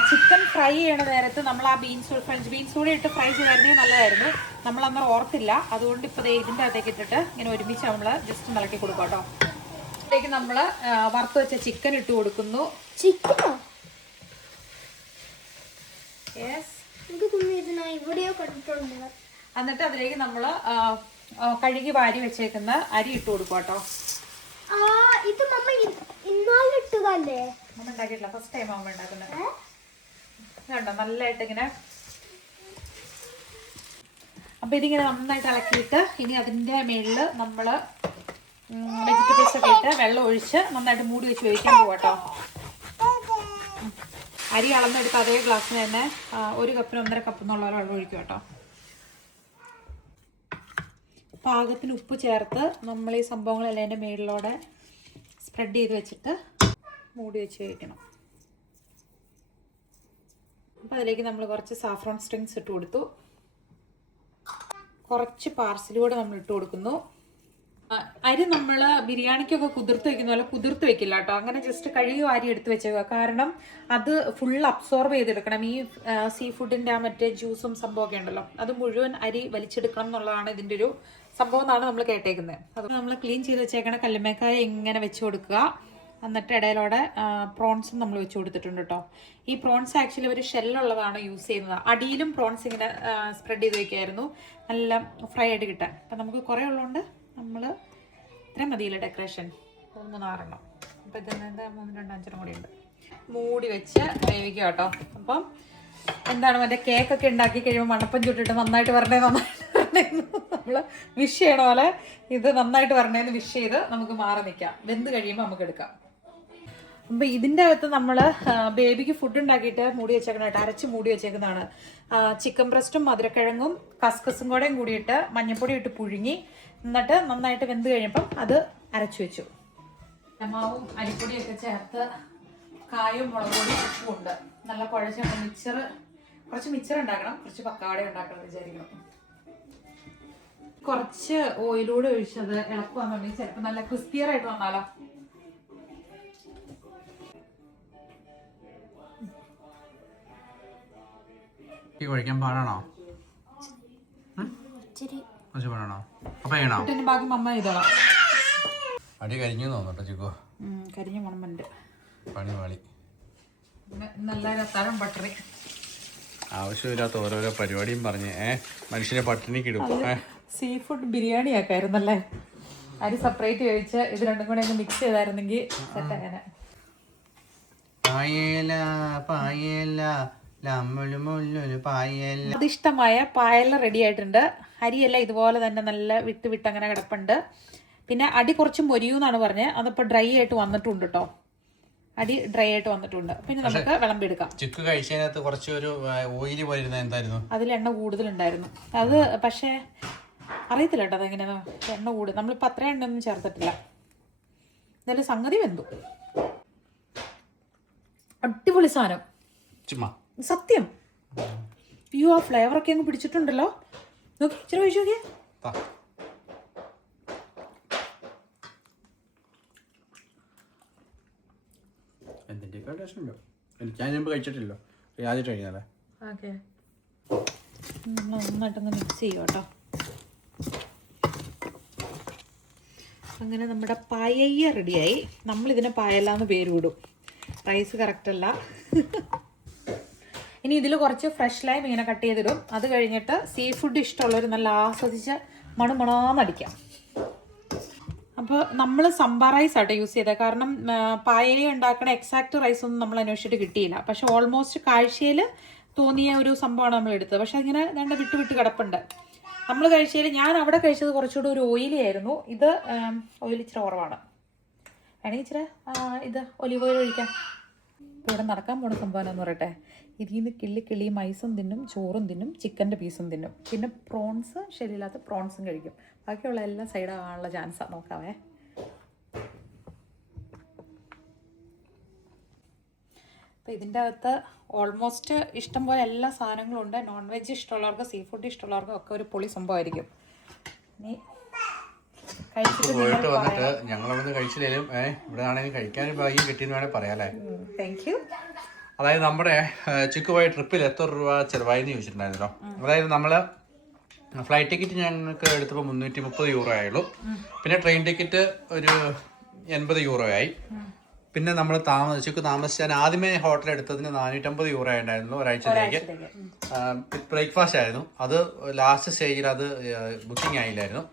ചിക്കൻ ഫ്രൈ ചെയ്യണ നേരത്ത് നമ്മൾ ആ ഫ്രഞ്ച് ബീൻസ് കൂടി ഇട്ട് ഫ്രൈ ചെയ്തായിരുന്നെങ്കിൽ നല്ലതായിരുന്നു. നമ്മളന്നേരം ഓർത്തില്ല. അതുകൊണ്ട് ഇപ്പോൾ ഇതിൻ്റെ അകത്തേക്ക് ഇട്ടിട്ട് ഇങ്ങനെ ഒരുമിച്ച് നമ്മൾ ജസ്റ്റ് ഇളക്കി കൊടുക്കാം കേട്ടോ. അതിലേക്ക് നമ്മൾ വറുത്ത് വെച്ച ചിക്കൻ ഇട്ട് കൊടുക്കുന്നു. ചിക്കനോ? യെസ്. ഇവിടെയോ കണ്ടിട്ടുണ്ട്. എന്നിട്ട് അതിലേക്ക് നമ്മൾ കഴുകി വാരി വെച്ചേക്കുന്ന അരി ഇട്ട് കൊടുക്കും കേട്ടോ. ഇത് മമ്മ ഇന്നാളെ ഇട്ടതല്ലേ? മമ്മ ഉണ്ടാക്കിയിട്ടില്ല, ഫസ്റ്റ് ടൈം അമ്മ ഉണ്ടാക്കുന്നത്. കണ്ടോ നല്ലതായിട്ട് ഇങ്ങനെ. അപ്പം ഇതിങ്ങനെ നന്നായിട്ട് ഇളക്കിയിട്ട് ഇനി അതിൻ്റെ മേളിൽ നമ്മൾ വെജിറ്റബിൾസ് ഒക്കെ ഇട്ട് വെള്ളം ഒഴിച്ച് നന്നായിട്ട് മൂടി വെച്ച് വേവിക്കാൻ പോവാട്ടോ. അരി അളന്നെടുത്ത് അതേ ഗ്ലാസ്സിന് തന്നെ 1 കപ്പിന് 1.5 കപ്പ് എന്നുള്ള വെള്ളം ഒഴിക്കും കേട്ടോ. പാകത്തിന് ഉപ്പ് ചേർത്ത് നമ്മൾ ഈ സംഭവങ്ങളെല്ലാം അതിൻ്റെ മേളിലൂടെ സ്പ്രെഡ് ചെയ്ത് വെച്ചിട്ട് മൂടി വെച്ച് വേവിക്കണം. അപ്പോൾ അതിലേക്ക് നമ്മൾ കുറച്ച് സാഫ്രോൺ സ്ട്രിങ്സ് ഇട്ട് കൊടുത്തു. കുറച്ച് പാർസലി കൂടെ നമ്മൾ ഇട്ട് കൊടുക്കുന്നു. അരി നമ്മൾ ബിരിയാണിക്കൊക്കെ കുതിർത്ത് വെക്കുന്ന പോലെ കുതിർത്ത് വെക്കില്ല കേട്ടോ. അങ്ങനെ ജസ്റ്റ് കഴുകി വാരി എടുത്ത് വെച്ചേക്കുക. കാരണം അത് ഫുൾ അബ്സോർബ് ചെയ്തെടുക്കണം. ഈ സീ ഫുഡിൻ്റെ ആ മറ്റേ ജ്യൂസും സംഭവമൊക്കെ ഉണ്ടല്ലോ, അത് മുഴുവൻ അരി വലിച്ചെടുക്കണം എന്നുള്ളതാണ് ഇതിൻ്റെ ഒരു സംഭവം എന്നാണ് നമ്മൾ കേട്ടേക്കുന്നത്. അത് നമ്മൾ ക്ലീൻ ചെയ്ത് വെച്ചേക്കണ കല്ലുമ്മക്കായ ഇങ്ങനെ വെച്ച് കൊടുക്കുക. എന്നിട്ട് ഇടയിലൂടെ പ്രോൺസും നമ്മൾ വെച്ച് കൊടുത്തിട്ടുണ്ട് കേട്ടോ. ഈ പ്രോൺസ് ആക്ച്വലി ഒരു ഷെല്ലുള്ളതാണ് യൂസ് ചെയ്യുന്നത്. അടിയിലും പ്രോൺസ് ഇങ്ങനെ സ്പ്രെഡ് ചെയ്ത് വെക്കായിരുന്നു, നല്ല ഫ്രൈ ആയിട്ട് കിട്ടാൻ. അപ്പം നമുക്ക് കുറേ ഉള്ളതുകൊണ്ട് നമ്മൾ ഇത്രയും മതിയില്ല ഡെക്കറേഷൻ. 3 4 അപ്പം ഇതിന് 3 2 5 കൂടി ഉണ്ട്. മൂടി വെച്ച് വേവിക്കുക കേട്ടോ. അപ്പം എന്താണ് മറ്റേ കേക്കൊക്കെ ഉണ്ടാക്കി കഴിയുമ്പോൾ മണപ്പം ചുട്ടിട്ട് നന്നായിട്ട് വരണേന്ന് നമ്മൾ വിഷ് ചെയ്യണ പോലെ ഇത് നന്നായിട്ട് വരണേന്ന് വിഷ് ചെയ്ത് നമുക്ക് മാറി നിൽക്കാം. വെന്ത് കഴിയുമ്പോൾ നമുക്ക് എടുക്കാം. അപ്പം ഇതിൻ്റെ അകത്ത് നമ്മൾ ബേബിക്ക് ഫുഡ് ഉണ്ടാക്കിയിട്ട് മൂടി വെച്ചേക്കണായിട്ട് അരച്ച് മൂടി വെച്ചേക്കുന്നതാണ്. ചിക്കൻ ബ്രസ്റ്റും മധുരക്കിഴങ്ങും കസ്കസും കൂടെയും കൂടിയിട്ട് മഞ്ഞൾപ്പൊടി ഇട്ട് പുഴുങ്ങി എന്നിട്ട് നന്നായിട്ട് വെന്ത് കഴിയുമ്പം അത് അരച്ചു വെച്ചു. മാവും അരിപ്പൊടിയൊക്കെ ചേർത്ത് കായും മുളക് പൊടി ഉപ്പും ഉണ്ട്. നല്ല കുഴച്ച് കുറച്ച് മിച്ചർ ഉണ്ടാക്കണം, കുറച്ച് പക്കാവട ഉണ്ടാക്കണം വിചാരിക്കണം. കുറച്ച് ഓയിലൂടെ ഒഴിച്ചത് ഇളക്കുവാന്നുണ്ടെങ്കിൽ ചിലപ്പോൾ നല്ല ക്രിസ്പിയർ ആയിട്ട് വന്നാലോ. കഴിക്കാൻ പാടാണോ? പാടാണോ? അപ്പൊ ചെയ്യണോ? ബാക്കി മമ്മ ചെയ്തോളാം. അടി കരിഞ്ഞു തോന്നുട്ടോ ചിക്കോ. കരിഞ്ഞ മണമുണ്ട്. പണി പാളി. നല്ല തരം പട്ടറി. ആവശ്യമില്ലാത്ത ഓരോരോ പരിപാടിയും പറഞ്ഞ് മനുഷ്യനെ പട്ടിണിക്ക് ഇടും. സീ ഫുഡ് ബിരിയാണി ആക്കായിരുന്നല്ലേ? അരി സെപ്പറേറ്റ് കഴിച്ച് ഇത് രണ്ടും കൂടെ ഒന്ന് മിക്സ് ചെയ്തായിരുന്നെങ്കിൽ സെറ്റ് ആകാനെ. അതിഷ്ടമായ പായല റെഡി ആയിട്ടുണ്ട്. അരിയെല്ലാം ഇതുപോലെ തന്നെ നല്ല വിട്ട് അങ്ങനെ കിടപ്പുണ്ട്. പിന്നെ അടി കുറച്ച് മൊരിയൂന്നാണ് പറഞ്ഞത്. അതിപ്പോൾ ഡ്രൈ ആയിട്ട് വന്നിട്ടുണ്ട് കേട്ടോ. അടി ഡ്രൈ ആയിട്ട് വന്നിട്ടുണ്ട്. പിന്നെ നമുക്ക് വിളമ്പെടുക്കാം. ചിക്കൻ കഴിച്ചതിനകത്ത് കുറച്ചൊരു ഓയില് പോയിരുന്ന എന്തായിരുന്നു? അതിൽ എണ്ണ കൂടുതലുണ്ടായിരുന്നു. അത് പക്ഷേ അറിയത്തില്ല കേട്ടോ അതെങ്ങനെയാണോ എണ്ണ കൂടുതൽ. നമ്മളിപ്പോൾ അത്ര എണ്ണയൊന്നും ചേർത്തിട്ടില്ല. എന്നാലും സംഗതി വെന്തു. അടിപൊളി സാധനം ചുമ്മാ സത്യം. അയ്യോ ആ ഫ്ലേവറൊക്കെ അങ്ങ് പിടിച്ചിട്ടുണ്ടല്ലോ. നോക്കി ഇച്ചിരി കഴിച്ചു നോക്കിയേ. കഴിച്ചിട്ടില്ലോ. ഓക്കെ നന്നായിട്ടൊന്ന് മിക്സ് ചെയ്യും കേട്ടോ. അങ്ങനെ നമ്മുടെ പായയ്യ റെഡിയായി. നമ്മളിതിനെ പായല്ലാന്ന് പേര് വിടും. റൈസ് കറക്റ്റ് അല്ല. ഇനി ഇതിൽ കുറച്ച് ഫ്രഷ് ലൈം ഇങ്ങനെ കട്ട് ചെയ്തിടും. അത് കഴിഞ്ഞിട്ട് സീ ഫുഡ് ഇഷ്ടമുള്ളവർ നല്ല ആസ്വദിച്ച് മണമണാന്നടിക്കാം. അപ്പോൾ നമ്മൾ സംബാർ റൈസ് ആട്ടോ യൂസ് ചെയ്തത്. കാരണം പായയ്യ ഉണ്ടാക്കണ എക്സാക്റ്റ് റൈസ് ഒന്നും നമ്മൾ അന്വേഷിച്ചിട്ട് കിട്ടിയില്ല. പക്ഷെ ഓൾമോസ്റ്റ് കാഴ്ചയിൽ തോന്നിയ ഒരു സംഭവമാണ് നമ്മൾ എടുത്തത്. പക്ഷെ അതിങ്ങനെ രണ്ട് വിട്ട് കിടപ്പുണ്ട്. നമ്മൾ കഴിച്ചതിൽ ഞാൻ അവിടെ കഴിച്ചത് കുറച്ചുകൂടി ഒരു ഓയിലി ആയിരുന്നു. ഇത് ഓയിൽ ഇച്ചിരി കുറവാണ്. വേണമെങ്കിൽ ഇച്ചിരി ഇത് ഒലിവ് ഓയിൽ ഒഴിക്കാം. ഇപ്പോൾ ഇവിടെ നടക്കാൻ പോണ സംഭവം എന്ന് പറയട്ടെ. ഇതിൽ നിന്ന് കിള്ളി മൈസും തിന്നും, ചോറും തിന്നും, ചിക്കൻ്റെ പീസും തിന്നും. പിന്നെ പ്രോൺസ് ശരിയില്ലാത്ത പ്രോൺസും കഴിക്കും. ബാക്കിയുള്ള എല്ലാം സൈഡാകാനുള്ള ചാൻസാണ്. നോക്കാവേ. അപ്പോൾ ഇതിൻ്റെ അകത്ത് ഓൾമോസ്റ്റ് ഇഷ്ടം പോലെ എല്ലാ സാധനങ്ങളും ഉണ്ട്. നോൺ വെജ് ഇഷ്ടമുള്ളവർക്ക്, സീ ഫുഡ് ഇഷ്ടമുള്ളവർക്കും ഒക്കെ ഒരു പൊളി സംഭവമായിരിക്കും. ഇനി പോയിട്ട് വന്നിട്ട് ഞങ്ങളവിടുന്ന് കഴിച്ചില്ലേലും ഇവിടെ ആണെങ്കിലും കഴിക്കാൻ ഭാഗ്യം കിട്ടിയെന്ന് വേണേൽ പറയാല്ലേ. Thank you. അതായത് നമ്മുടെ ചിക്കുപോയ ട്രിപ്പിൽ എത്ര രൂപ ചിലവായെന്ന് ചോദിച്ചിട്ടുണ്ടായിരുന്നല്ലോ. അതായത് നമ്മൾ ഫ്ലൈറ്റ് ടിക്കറ്റ് ഞങ്ങൾക്ക് എടുത്തപ്പോൾ 330 യൂറോ ആയുള്ളൂ. പിന്നെ ട്രെയിൻ ടിക്കറ്റ് ഒരു 80 യൂറോ ആയി. പിന്നെ നമ്മൾ ചിക്കു താമസിച്ചാൽ ആദ്യമേ ഹോട്ടൽ എടുത്തതിന് 450 യൂറോ ആയിട്ടുണ്ടായിരുന്നു ഒരാഴ്ചത്തേക്ക്. ബ്രേക്ക്ഫാസ്റ്റ് ആയിരുന്നു. അത് ലാസ്റ്റ് സ്റ്റേജിൽ അത് ബുക്കിംഗ് ആയില്ലായിരുന്നു.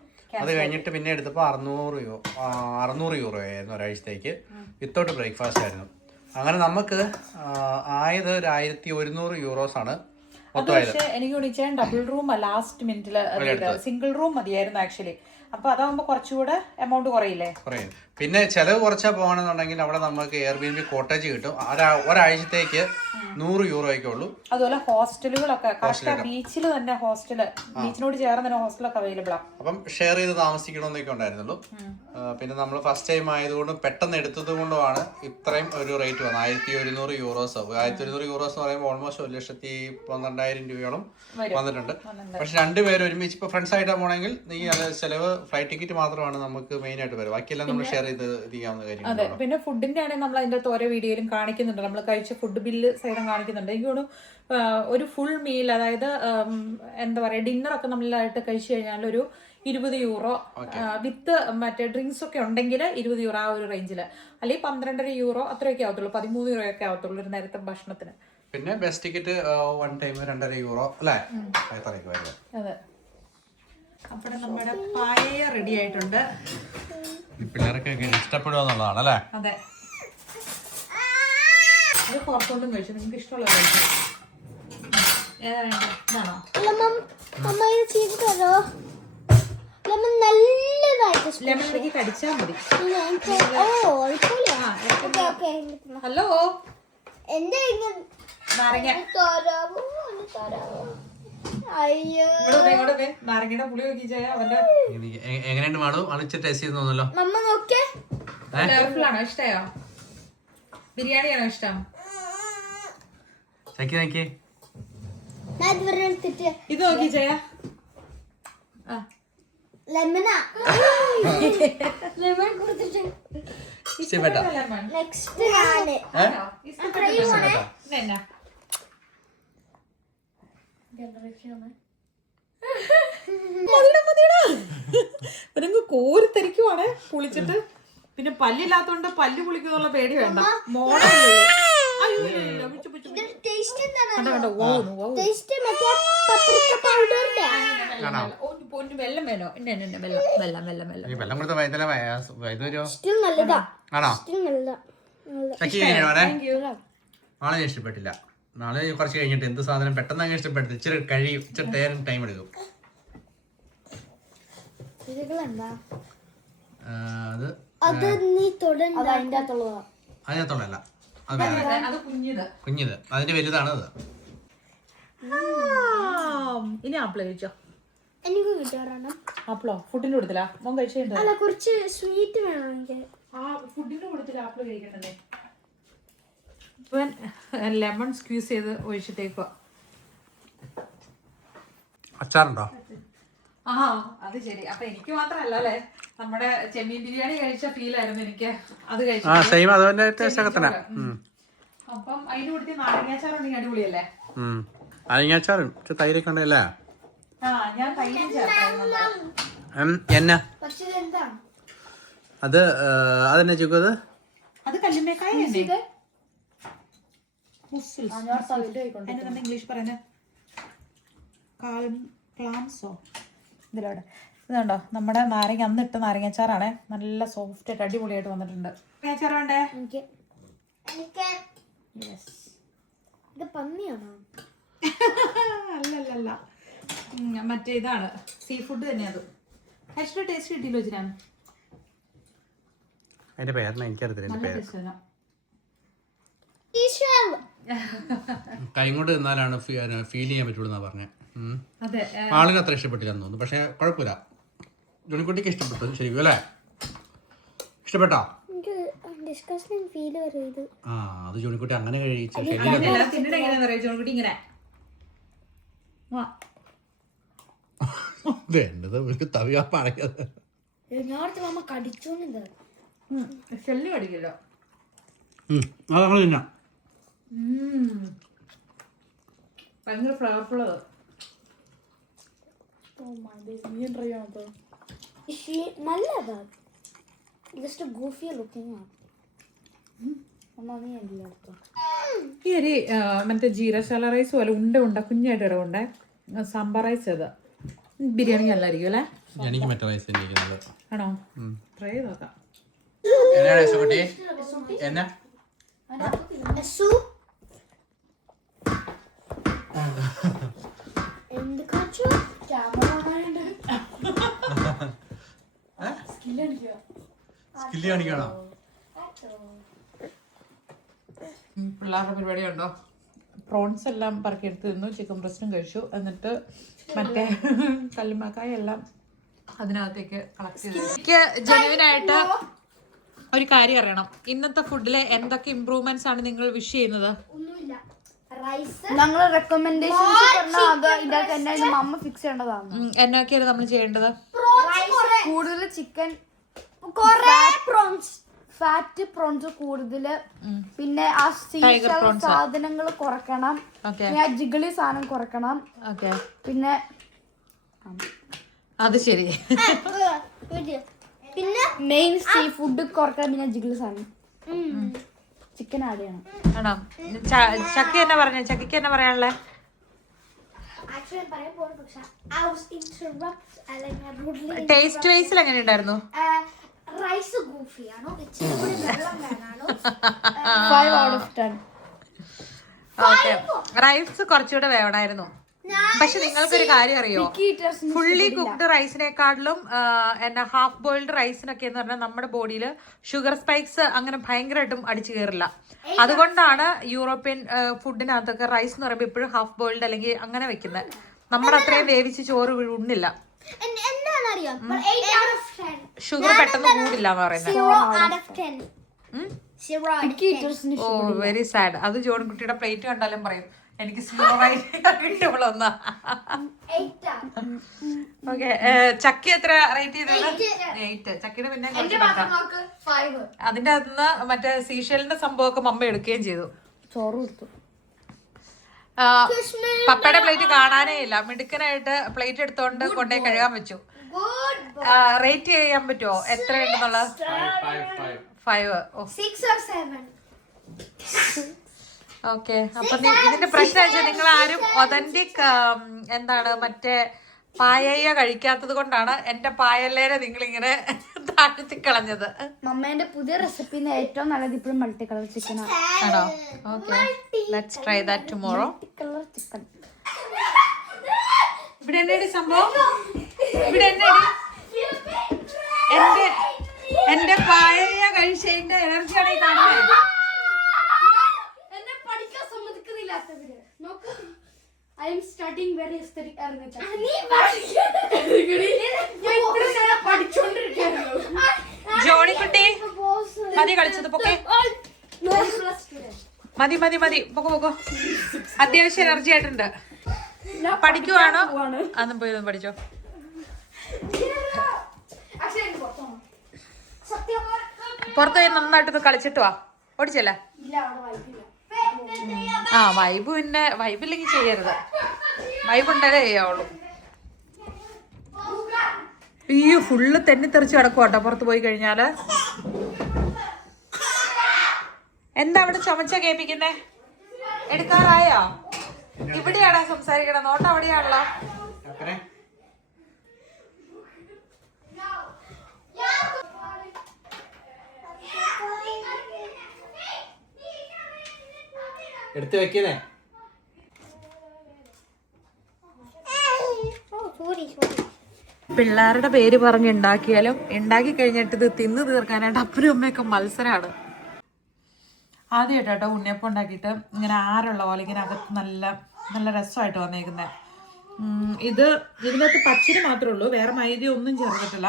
അത് കഴിഞ്ഞിട്ട് പിന്നെ എടുത്തപ്പോൾ 600 യൂറോ ആയിരുന്നു ഒരാഴ്ചത്തേക്ക്. വിത്തൗട്ട് ബ്രേക്ക്ഫാസ്റ്റ് ആയിരുന്നു. അങ്ങനെ നമുക്ക് ആയത് ഒരു 1100 യൂറോസാണ് മൊത്തമായത്. എനിക്ക് വിളിച്ചാൽ ഡബിൾ റൂം ലാസ്റ്റ് മിനിറ്റിൽ സിംഗിൾ റൂം മതിയായിരുന്നു ആക്ച്വലി. അപ്പൊ അതാകുമ്പോ കുറച്ചുകൂടെ എമൗണ്ട് കുറയില്ലേ? കുറയും. പിന്നെ ചെലവ് കുറച്ചാൽ പോകണമെന്നുണ്ടെങ്കിൽ അവിടെ നമുക്ക് എയർബിഎൻബി കോട്ടേജ് കിട്ടും. ഒരാഴ്ചത്തേക്ക് 100 യൂറോയൊക്കെ ഉള്ളൂ. അതുപോലെ ഹോസ്റ്റലുകളൊക്കെ ബീച്ചിൽ തന്നെ ബീച്ചിനോട് ചേർന്ന് തന്നെ ഹോസ്റ്റലൊക്കെ അവൈലബിൾ ആണ്. അപ്പം ഷെയർ ചെയ്ത് താമസിക്കണമെന്നൊക്കെ ഉണ്ടായിരുന്നുള്ളൂ. പിന്നെ നമ്മൾ ഫസ്റ്റ് ടൈം ആയതുകൊണ്ടും പെട്ടെന്ന് എടുത്തത് കൊണ്ടുമാണ് ഇത്രയും ഒരു റേറ്റ് വന്നത്. 1100 യൂറോസ്. 1100 യൂറോസ് എന്ന് പറയുമ്പോൾ ഓൾമോസ്റ്റ് 1,12,000 രൂപയോളം വന്നിട്ടുണ്ട്. പക്ഷെ രണ്ടുപേരും ഒരുമിച്ച് ഇപ്പൊ ഫ്രണ്ട്സ് ആയിട്ടാണ് പോണെങ്കിൽ ഈ ചെലവ് ഫ്ലൈറ്റ് ടിക്കറ്റ് മാത്രമാണ് നമുക്ക് മെയിൻ ആയിട്ട് വരും. ബാക്കിയെല്ലാം നമ്മൾ ഷെയർ ചെയ്ത് ചെയ്യാവുന്ന കാര്യം. അതെ. പിന്നെ ഫുഡിന്റെ ആണെങ്കിൽ നമ്മൾ അതിന്റെ ഓരോ വീഡിയോയിലും കാണിക്കുന്നുണ്ട്. നമ്മൾ കഴിച്ച ഫുഡ് ബില്ല് സൈഡം കാണിക്കുന്നുണ്ട്. എനിക്ക് തോന്നുന്നു ഒരു ഫുൾ മീൽ, അതായത് എന്താ പറയാ, ഡിന്നറൊക്കെ നമ്മളായിട്ട് കഴിച്ചു കഴിഞ്ഞാൽ ഒരു 20 യൂറോ വിത്ത് മറ്റേ ഡ്രിങ്ക്സ് ഒക്കെ ഉണ്ടെങ്കിൽ 20 യൂറോ ആ ഒരു റേഞ്ചിൽ. അല്ലെങ്കിൽ 12.5 യൂറോ അത്രയൊക്കെ ആവത്തുള്ളൂ. 13 യൂറോ ഒക്കെ ആവത്തുള്ളൂ ഒരു നേരത്തെ ഭക്ഷണത്തിന്. പിന്നെ ബസ് ടിക്കറ്റ് 1 ടൈം 2.5 യൂറോ അല്ലേ? അതെ. അപ്പോൾ നമ്മുടെ പായ റെഡി ആയിട്ടുണ്ട്. പിള്ളേരൊക്കെ ഇഷ്ടപ്പെടുക അല്ലേ? അതെ. അത് പുറത്തോട്ടും കഴിച്ചു. നിങ്ങൾക്ക് ഇഷ്ടമുള്ള കഴിച്ചു. ഇതാണോ? ലെമണിലേക്ക് കടിച്ചാൽ മതി. ഹലോ, നാരങ്ങ നാരങ്ങയുടെ പുളി നോക്കിച്ചാൽ അവന്റെ എങ്ങനെയുണ്ട് മാഡു? അണിച്ച് ടേസ്റ്റ് ചെയ്ത് തോന്നല്ലോ. കളർഫുള്ളാണോ? ഇഷ്ടയോ? ബിരിയാണിയാണോ ഇഷ്ടം? ഇത് നോക്കി ചെയ്യാ. ലെമനാ ലെമൺ കുടിച്ചിട്ട് ഇഷ്ടപ്പെട്ടോ? നെക്സ്റ്റ് ഞാന് എന്നാ ഇവരങ്ങ് കോരിത്തരിക്കുവാണ് കുളിച്ചിട്ട്. പിന്നെ പല്ലില്ലാത്തോണ്ട് പല്ല് കുളിക്കുന്നുള്ള പേടി വേണ്ട. വെള്ളം വേണോ? വെള്ളം വെള്ളം വെള്ളം ഈ വെള്ളം കൊടുത്ത വൈദ്യുതരോ നല്ലതാ. ആണോ? നല്ലതാ. നാളെ ഇഷ്ടപ്പെട്ടില്ല. നാളെ കുറച്ച് കഴിഞ്ഞിട്ട് എന്ത് സാധനം പെട്ടെന്ന് അങ്ങ് ഇഷ്ടപ്പെട്ടില്ല. ഇച്ചിരി കഴിയും, ഇച്ചിരി ടൈം എടുക്കും. അത് നീ അതിനകത്തുള്ളതല്ല, അത് വേറെ കുഞ്ഞിത്. അതിന്റെ വലുതാണ് അത്. ഇനി ആപ്പിള് കഴിച്ചോ? എനിക്ക് കിട്ടാറാണ് ആപ്പിളോ? ഫുഡിന്റെ കൊടുത്തില്ല മോൻ കഴിച്ചിട്ടുണ്ട്. അല്ല, കുറച്ച് സ്വീറ്റ് വേണം എനിക്ക്. ആ ഫുഡിന്റെ കൊടുത്തില്ല ആപ്പിള് കഴിക്കണ്ടേ? ഇപ്പം ലെമൺ സ്ക്വീസ് ചെയ്ത് ഒഴിച്ചിട്ടേക്കുക. അച്ചാറുണ്ടോ? ആ അത് ശരി. അപ്പൊ എനിക്ക് മാത്രല്ല അല്ലേ, നമ്മുടെ ചെമ്മീൻ ബിരിയാണി കഴിച്ച ഫീൽ ആയിരുന്നു എനിക്ക്. അത് കഴിച്ചു. അപ്പം അതിന് കൊടുത്ത് നാരങ്ങാച്ചാറുണ്ടെങ്കിൽ അടിപൊളിയല്ലേ? നാരങ്ങാച്ചാറും തൈരൊക്കെ ഉണ്ടല്ലേ? ആ ഞാൻ തൈരും ചേർത്തായിരുന്നു. എന്നാ അത് അതെന്നാ ചുക്കത്? അത് കല്ലുമ്മേക്കായ ഇംഗ്ലീഷ് പറയുന്നത് ക്ലാംസോ. ഇതിലൂടെ ഇതുണ്ടോ നമ്മുടെ നാരങ്ങ അന്നിട്ട് നാരങ്ങാച്ചാറാണ്. നല്ല സോഫ്റ്റ് ആയിട്ട് അടിപൊളിയായിട്ട് വന്നിട്ടുണ്ട്. നാരങ്ങാച്ചാറ് വേണ്ടേ? അല്ലല്ല മറ്റേ ഇതാണ്, സീ ഫുഡ് തന്നെ. അത് കഴിച്ചിട്ട് ടേസ്റ്റ് കിട്ടിയില്ലോ വെച്ചിട്ടാണ്. അതിന്റെ പേരെന്നാ എനിക്കറിയത്തില്ല. കൈ കൊണ്ട് നിന്നാലാണ് ഫീൽ ചെയ്യാൻ പറ്റുള്ളൂ എന്നാ പറഞ്ഞത്. ആളിന് അത്ര ഇഷ്ടപ്പെട്ടില്ലെന്ന് തോന്നുന്നു. പക്ഷെ കുഴപ്പമില്ല, ജോണിക്കുട്ടിക്ക് ഇഷ്ടപ്പെട്ടു. ശരിക്കും അല്ലേ? ഇഷ്ടപ്പെട്ടോ? ആ അത് ജോണിക്കുട്ടി അങ്ങനെ കഴിച്ചു. വേണ്ടത് ഒരു തവിയാ പഴയത്. ഷെല്ല് കടിക്കല്ലോ. അതങ്ങനെ തിന്നാം. ഭയങ്കര ഫ്ലവർഫുൾ. നല്ലതാ. Just ഗൂഫി looking. ഈ അരി മറ്റേ ജീരശാല റൈസ് പോലെ ഉണ്ട കുഞ്ഞായിട്ട് ഇടവുണ്ടേ. സാമ്പാർ റൈസ് അത് ബിരിയാണി നല്ലായിരിക്കും അല്ലേ? എനിക്ക് മറ്റേ റൈസ് ആണോ? ട്രൈ ചെയ്ത് നോക്കാം. എന്നാ സ്കില്ല് കാണിക്കണോ? പിള്ളേരുടെ പരിപാടി ഉണ്ടോ? പ്രോൺസ് എല്ലാം പറക്കിയെടുത്ത് തിന്നു. ചിക്കൻ ബ്രസ്റ്റും കഴിച്ചു. എന്നിട്ട് മറ്റേ കല്ലുമ്മക്കായ എല്ലാം അതിനകത്തേക്ക് കളക്ട് ചെയ്തു. എനിക്ക് ജെനുവിനായിട്ട് ഒരു കാര്യം അറിയണം. ഇന്നത്തെ ഫുഡിലെ എന്തൊക്കെ ഇംപ്രൂവ്മെന്റ്സ് ആണ് നിങ്ങൾ വിഷ് ചെയ്യുന്നത്? ഞങ്ങൾ റെക്കമെൻഡേഷൻ അമ്മ ഫിക്സ് ചെയ്യേണ്ടതാണ്. എന്നൊക്കെയാണ് നമ്മൾ ചെയ്യേണ്ടത്? കൂടുതൽ ചിക്കൻ, ഫാറ്റ് പ്രോൺസ് കൂടുതല്, പിന്നെ ആ സാധനങ്ങൾ കുറക്കണം, ജിഗിളി സാധനം കുറക്കണം. പിന്നെ അത് ശരി. പിന്നെ മെയിൻ സീ ഫുഡ് കുറക്കണം. പിന്നെ ജിഗിളി സാധനം ചിക്കൻ ആഡ് ചെയ്യണം. ആണോ? ചക്കി എന്നാ പറഞ്ഞ? ചക്കിക്ക് എന്നാ പറയാനുള്ളേ? ടേസ്റ്റ് വൈസിൽ എങ്ങനെ ഉണ്ടായിരുന്നു? റൈസ് ഗൂഫിയാണോ? റൈസ് കുറച്ചുകൂടെ വേണമായിരുന്നു. പക്ഷെ നിങ്ങൾക്കൊരു കാര്യം അറിയോ? ഫുള്ളി കുക്ക്ഡ് റൈസിനെക്കാട്ടിലും എന്നാ ഹാഫ് ബോയിൽഡ് റൈസിനൊക്കെ എന്ന് പറഞ്ഞാൽ നമ്മുടെ ബോഡിയിൽ ഷുഗർ സ്പൈക്സ് അങ്ങനെ ഭയങ്കരമായിട്ടും അടിച്ചു കയറില്ല. അതുകൊണ്ടാണ് യൂറോപ്യൻ ഫുഡിനകത്തൊക്കെ റൈസ് എന്ന് പറയുമ്പോൾ എപ്പോഴും ഹാഫ് ബോയിൽഡ് അല്ലെങ്കിൽ അങ്ങനെ വെക്കുന്നത്. നമ്മുടെ അത്രയും വേവിച്ച് ചോറ് ഉണ്ണില്ല. ഷുഗർ പെട്ടെന്ന് കൂടില്ല എന്ന് പറയുന്നത്. ഓ വെരി സാഡ്. അത് ജോൺകുട്ടിയുടെ പ്ലേറ്റ് കണ്ടാലും പറയും എനിക്ക് 0 കിട്ടുള്ളൂ ഒന്നാ. ഓക്കെ, ചക്കി എത്ര റേറ്റ് ചെയ്തത്? 8. ചക്കിയുടെ പിന്നെ അതിന്റെ അകത്തുനിന്ന് മറ്റേ സീഷലിന്റെ സംഭവമൊക്കെ മമ്മ എടുക്കുകയും ചെയ്തു. ചോറ് കൊടുത്തു. പപ്പയുടെ പ്ലേറ്റ് കാണാനേ ഇല്ല. മിടുക്കനായിട്ട് പ്ലേറ്റ് എടുത്തോണ്ട് കൊണ്ടേ കഴുകാൻ വെച്ചു. റേറ്റ് ചെയ്യാൻ പറ്റുമോ എത്രയുണ്ടെന്നുള്ള? 5. ഓക്കെ. അപ്പൊ ഇതിന്റെ പ്രശ്നം വെച്ചാൽ നിങ്ങൾ ആരും ഒതന്റിക് എന്താണ് മറ്റേ പായയ്യ കഴിക്കാത്തത് കൊണ്ടാണ് എന്റെ പായല്ലേനെ നിങ്ങളിങ്ങനെ താഴ്ത്തി കളഞ്ഞത്. മമ്മേന്റെ പുതിയ റെസിപ്പിന്ന് ഏറ്റവും നല്ലത് ഇപ്പോഴും മൾട്ടി കളർ ചിക്കൻ ആണോ? Okay, let's try that tomorrow. Colour chicken. ഇവിടെ എന്നടി സംഭവം? ഇവിടെ എന്റെ പായയ്യ കഴിച്ചതിന്റെ എനർജിയാണ് ഈ കാണുന്നത്. I am studying very aesthetic architecture. Johnykutty മതി കളിച്ചത്, പൊക്കെ മതി മതി മതി, പൊക്കോ. അത്യാവശ്യം എനർജി ആയിട്ടുണ്ട്. പഠിക്കുവാണോ? അന്നും പോയി പഠിച്ചോ. പുറത്തുപോയി നന്നായിട്ടൊന്ന് കളിച്ചിട്ട് വാ. ഓടിച്ചല്ലേ? ആ, വൈബ് പിന്നെ വൈബില്ലെങ്കിൽ ചെയ്യരുത്. വൈബ് ഉണ്ടല്ലേ ചെയ്യാവുള്ളൂ. ഈ ഫുള്ള് തെന്നിത്തെറിച്ച് കിടക്കും കേട്ടോ പുറത്ത് പോയി കഴിഞ്ഞാല്. എന്താ അവിടെ ചുമച്ച കേൾപ്പിക്കുന്നേ? എടുക്കാറായോ? ഇവിടെയാണോ സംസാരിക്കണം? നോട്ട് അവിടെയാണല്ലോ. എടുത്ത് വെക്കുന്നേ. പിള്ളേരുടെ പേര് പറഞ്ഞ് ഉണ്ടാക്കിയാലും ഉണ്ടാക്കി കഴിഞ്ഞിട്ട് ഇത് തിന്ന് തീർക്കാനായിട്ട് അപ്പനും അമ്മയൊക്കെ മത്സരമാണ്. ആദ്യമായിട്ടോ ഉണ്ണിയപ്പം ഉണ്ടാക്കിയിട്ട് ഇങ്ങനെ ആരുള്ള പോലെ ഇങ്ങനെ അകത്ത് നല്ല നല്ല രസമായിട്ട് വന്നേക്കുന്നത്. ഇതിനകത്ത് പച്ചരി മാത്രമേ ഉള്ളൂ, വേറെ മൈദ ഒന്നും ചേർത്തിട്ടില്ല.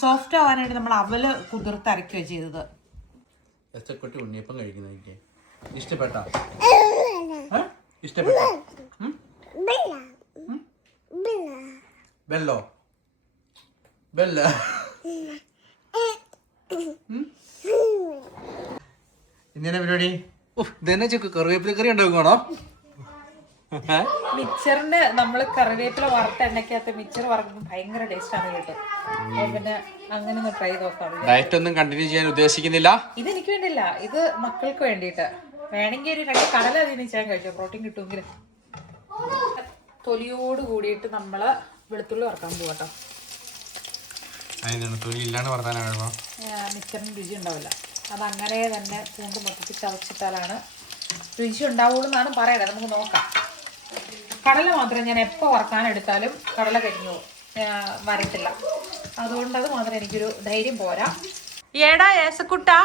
സോഫ്റ്റ് ആവാനായിട്ട് നമ്മൾ അവല് കുതിർത്ത് അരക്കുകയാണ് ചെയ്തത്. ഉണ്ണിയപ്പം കഴിക്കുന്ന ഇഷ്ടപ്പെട്ടോ? ബെല്ലോ ബെല്ല ഇങ്ങനെ പരിപാടി. ഇതന്നെ കറിവേപ്പില കറി ഉണ്ടാക്കണോ? മിക്സറിന് നമ്മൾ കറിവേപ്പില വറുത്ത എണ്ണയ്ക്കകത്ത് മിക്സർ വറുക്കുമ്പോൾ ഭയങ്കര ടേസ്റ്റാണ് കേട്ടോ. പിന്നെ അങ്ങനെ ഒന്ന് ട്രൈ നോക്കാം. ഡയറ്റ് ഒന്നും കണ്ടിന്യൂ ചെയ്യാൻ ഉദ്ദേശിക്കുന്നില്ല. ഇത് എനിക്ക് വേണ്ടിയില്ല, ഇത് മക്കൾക്ക് വേണ്ടിയിട്ട്. വേണമെങ്കിൽ ഒരു 2 കടല അതിന് ചെയ്യാൻ കഴിച്ചു, പ്രോട്ടീൻ കിട്ടുമെങ്കിൽ. തൊലിയോട് കൂടിയിട്ട് നമ്മള് വെളുത്തുള്ളി വറക്കാൻ പോകട്ടോ. മിക്സറിന് രുചി ഉണ്ടാവില്ല. അതങ്ങനെ തന്നെ പൂണ്ട് മൊത്തത്തിൽ ചതച്ചിട്ടാലാണ് രുചി ഉണ്ടാവുള്ളൂ എന്നാണ് പറയുന്നത്. നമുക്ക് നോക്കാം. കടല മാത്രം ഞാൻ എപ്പോൾ വറക്കാനെടുത്താലും കടല കരിഞ്ഞു വരത്തില്ല. അതുകൊണ്ട് അത് മാത്രം എനിക്കൊരു ധൈര്യം പോരാ. ഏടാ ഏസക്കുട്ടാ,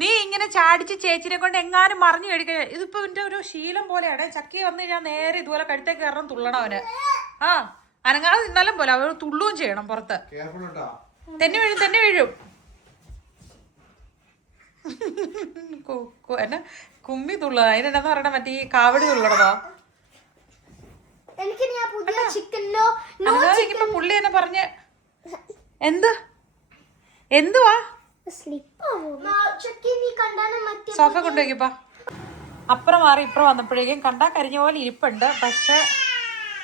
നീ ഇങ്ങനെ ചാടിച്ച് ചേച്ചിനെ കൊണ്ട് എങ്ങാനും മറിഞ്ഞു കഴിക്കുക. ഇതിപ്പോ എന്റെ ഒരു ശീലം പോലെയാണ്. ചക്കി വന്ന് ഞാൻ നേരെ ഇതുപോലെ കഴുത്തേക്ക് കയറണം, തുള്ളണം അവന്. ആ, അനങ്ങാതെ നിന്നാലും പോലെ അവര് തുള്ളുകയും ചെയ്യണം പുറത്ത്. തെന്നി വീഴും. എന്നെ കുമ്മി തുള്ളുക, അതിനെന്താ പറയണ, മറ്റേ ഈ കാവടി തുള്ളണതോ? പുള്ളി എന്നെ പറഞ്ഞ് എന്തുവാ സോഫ കൊണ്ടുപോയിപ്പാ. അപ്പുറം മാറി ഇപ്പുറം വന്നപ്പോഴേക്കും കണ്ടാ കരിഞ്ഞ പോലെ ഇരിപ്പുണ്ട്. പക്ഷെ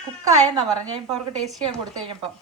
കുക്കായെന്നാ പറഞ്ഞ. ഇപ്പൊ അവർക്ക് ടേസ്റ്റ് ചെയ്യാൻ കൊടുത്തു കഴിഞ്ഞപ്പോ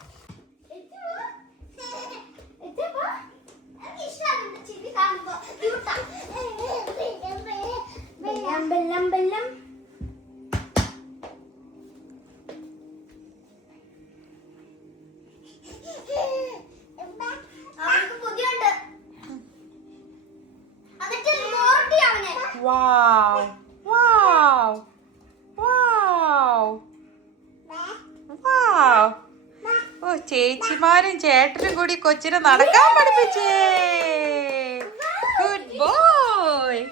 ചേച്ചിമാരും ചേട്ടനും കൂടി കൊച്ചിനെ നടക്കാൻ പഠിപ്പിച്ചേ. Good boy.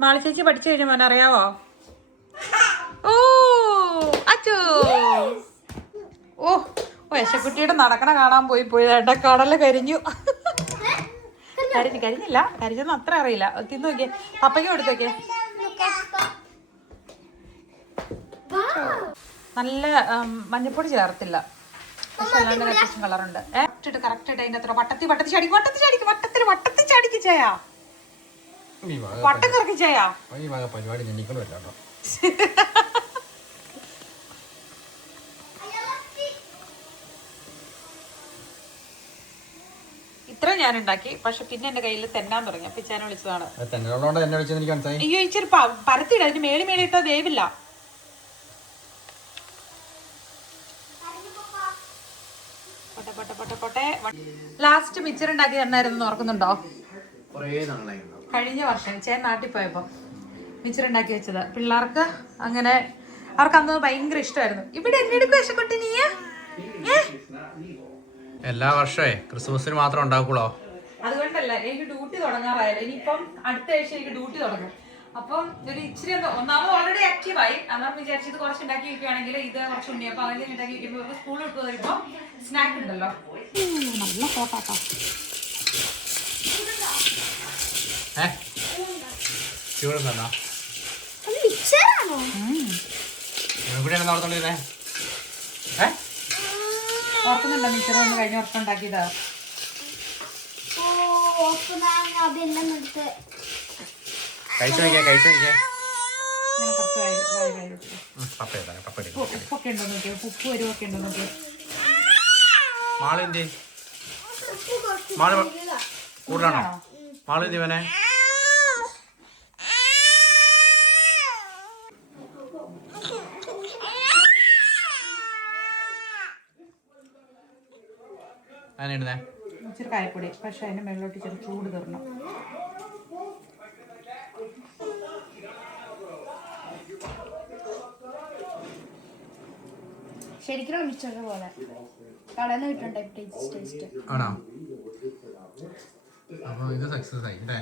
മാളി ചേച്ചി പഠിച്ചു കഴിഞ്ഞ മോനെ അറിയാവോ? ഓ അച്ചോ, ഓ യശക്കുട്ടിയുടെ നടക്കണ കാണാൻ പോയി കേട്ടാ. കടല കരിഞ്ഞു. കരിഞ്ഞില്ല, കരിഞ്ഞൊന്നും അത്ര അറിയില്ല. തിന്നു നോക്കിയേ, പപ്പയ്ക്ക് കൊടുത്തേക്കേ. നല്ല മഞ്ഞപ്പൊടി ചേർത്തില്ല, പക്ഷെ അല്ലാണ്ട് അത്യാവശ്യം കളറുണ്ട്. കറക്റ്റ് ആയിട്ട് അതിന്റെ അത്ര വട്ടത്തി ചടിക്ക് ചെയ്യാ, വട്ടം കറക്കി ചെയ്യാ. പരിപാടി ഇത്ര ഞാൻ ഉണ്ടാക്കി, പക്ഷെ പിന്നെ എന്റെ കയ്യിൽ തെന്നാൻ തുടങ്ങി. അപ്പൊ ഇച്ചാനെ വിളിച്ചതാണ്. അയ്യോ ഇച്ചിരി പരത്തിയിട, അതിന് മേളിയിട്ടാ വേവില്ല. ലാസ്റ്റ് മിച്ചർ ഉണ്ടാക്കി തന്നായിരുന്നു, ഓർക്കുന്നുണ്ടോ? കഴിഞ്ഞ വർഷം ചേൻ നാട്ടിൽ പോയപ്പോ മിച്ചർ ഉണ്ടാക്കി വെച്ചത് പിള്ളേർക്ക്. അങ്ങനെ അവർക്ക് അന്ന് ഭയങ്കര ഇഷ്ടമായിരുന്നു. ഇവിടെ എന്നെ എടുക്കും ഇഷ്ടപ്പെട്ട് നീ എല്ലാ വർഷമേ ക്രിസ്മസിന് മാത്രം ഉണ്ടാക്കുള്ളോ? അതുകൊണ്ടല്ല, എനിക്ക് ഡ്യൂട്ടി തുടങ്ങാറായല്ലോ. ഇനിയിപ്പം അടുത്ത ആഴ്ച എനിക്ക് ഡ്യൂട്ടി തുടങ്ങും. അപ്പം ഒരു ഇച്ചിരി ഒന്നാമത് ഓൾറെഡി ആക്റ്റീവായി. അന്നേരം വിചാരിച്ചത് കുറച്ച് ഉണ്ടാക്കി വെക്കുകയാണെങ്കിൽ ഇത് കുറച്ച് ഉണ്ണി. അപ്പൊ അതിൽ ഉണ്ടാക്കി വെക്കുമ്പോൾ സ്കൂളിൽ വിട്ട് വരുമ്പോൾ സ്നാക്ക് ഉണ്ടല്ലോ. നല്ല ഫോട്ടാട്ടോ. ഓർക്കുന്നുണ്ടോ മിച്ചർ ഒന്ന് കഴിഞ്ഞ വർഷം ഉണ്ടാക്കിയതാ? ഉപ്പൊക്കെ ഉണ്ടോ നോക്കിയോ, ഉപ്പ് വരുവൊക്കെ ഉണ്ടോ നോക്കിയോ. കൂടുതലാണോ മാള് ദിവനെ? അതിനിടുന്നേ ഇച്ചിരി കായപ്പൊടി, പക്ഷെ അതിന്റെ മേളിലോട്ട് ഇച്ചിരി ചൂട് തരണം. ശരിക്കും മിച്ചർ പോലെ കടന്ന് കിട്ടണ്ടേ ടേസ്റ്റ് ആണോ? അപ്പൊ ഇത് സക്സസ് ആയി അല്ലേ?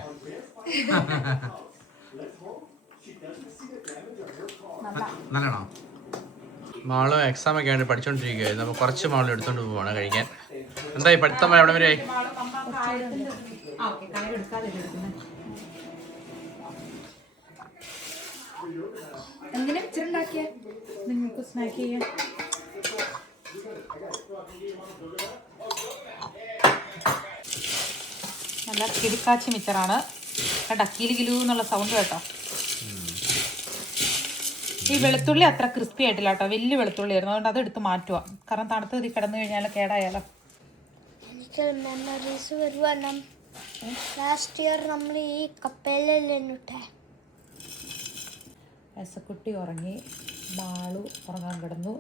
നല്ലതാണോ? മാള് എക്സാം ഒക്കെ ആയിട്ട് പഠിച്ചോണ്ടിരിക്കുകയായിരുന്നു. അപ്പൊ കുറച്ച് മാള് എടുത്തോണ്ട് പോവാണ് കഴിക്കാൻ. എന്തായി പഠിത്തം എവിടെ വരെ? എങ്ങനെ വെച്ചിട്ടുണ്ടാക്കിയ നിങ്ങൾക്ക് സ്നാക്ക് ചെയ്യാൻ? നല്ല കിടിക്കാച്ചി മിച്ചറാണ് കേട്ടോ. കിലു എന്നുള്ള സൗണ്ട് കേട്ടോ. ഈ വെളുത്തുള്ളി അത്ര ക്രിസ്പി ആയിട്ടില്ല കേട്ടോ, വലിയ വെളുത്തുള്ളി ആയിരുന്നു. അതുകൊണ്ട് അത് എടുത്ത് മാറ്റുക, കാരണം തണുത്ത് ഇത് കിടന്നു കഴിഞ്ഞാൽ കേടായാലോ. എനിക്ക് മെമ്മറീസ് വരുവാണ്. ലാസ്റ്റ് ഇയർ നമ്മൾ ഈ കപ്പലിലിട്ടേ എസക്കുട്ടി ഉറങ്ങി, മാളു ഉറങ്ങാൻ കിടന്നു.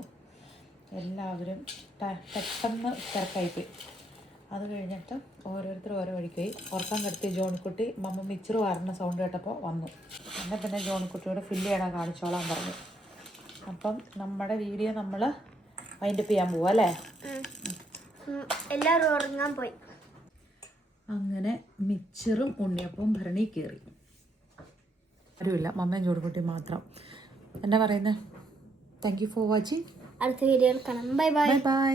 എല്ലാവരും പെട്ടെന്ന് തിരക്കായിപ്പോയി. അത് കഴിഞ്ഞിട്ട് ഓരോരുത്തർ ഓരോ വഴിക്കായി. ഉറക്കം കിടത്തി ജോണിക്കുട്ടി മമ്മ മിച്ചറ് വാരണ സൗണ്ട് കേട്ടപ്പോൾ വന്നു. എന്നെ പിന്നെ ജോണിക്കുട്ടിയോട് ഫില്ല് ചെയ്യണം കാണിച്ചോളാൻ പറഞ്ഞു. അപ്പം നമ്മുടെ വീഡിയോ നമ്മൾ വൈൻഡപ്പ് ചെയ്യാൻ പോവാ അല്ലേ? എല്ലാവരും ഉറങ്ങാൻ പോയി. അങ്ങനെ മിച്ചറും ഉണ്ണിയപ്പവും ഭരണി കയറി. ആരുമില്ല, മമ്മയും ജോണിക്കുട്ടി മാത്രം. എന്നാ പറയുന്നത്? Thank you for watching. അടുത്ത വീഡിയോയിൽ കാണാം. Bye bye. Bye bye.